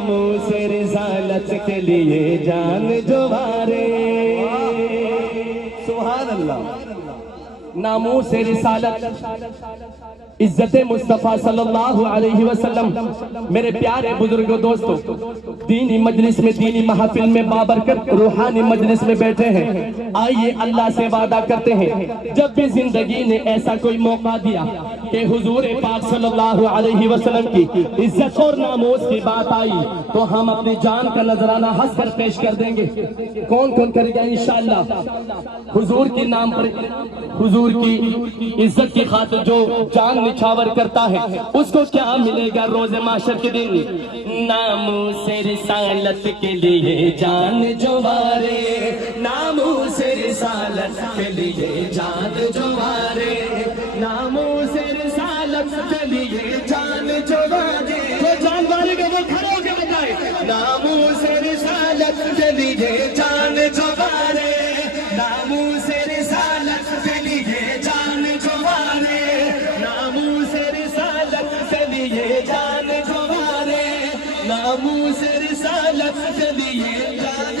ناموس رسالت کے لیے جان جوارے. سبحان اللہ. ناموس رسالت، عزت مصطفیٰ صلی اللہ علیہ وسلم. میرے پیارے بزرگوں دوستوں، دینی مجلس میں، دینی محفل میں، بابرکت روحانی مجلس میں بیٹھے ہیں. آئیے اللہ سے وعدہ کرتے ہیں، جب بھی زندگی نے ایسا کوئی موقع دیا کہ حضور پاک صلی اللہ علیہ وسلم کی عزت اور ناموس کی بات آئی تو ہم اپنی جان کا نذرانہ ہنس کر پیش کر دیں گے. کون کون کرے گا انشاءاللہ؟ حضور کے نام پر، حضور کی عزت کی خاطر جو جان نچھاور کرتا ہے اس کو کیا ملے گا روز محشر کے دن؟ ناموس رسالت کے لیے جان جوارے، ناموس رسالت کے لیے جان جوارے، ناموس رسالت کے لیے جان جوارے. وہ جان والے کو وہ کھڑے ہو کے بتائے، ناموس رسالت کے لیے جان جوارے، ناموس رسالت کے لیے جان جوارے، ناموس رسالت کے لیے جان جوارے، ناموس رسالت کے لیے جان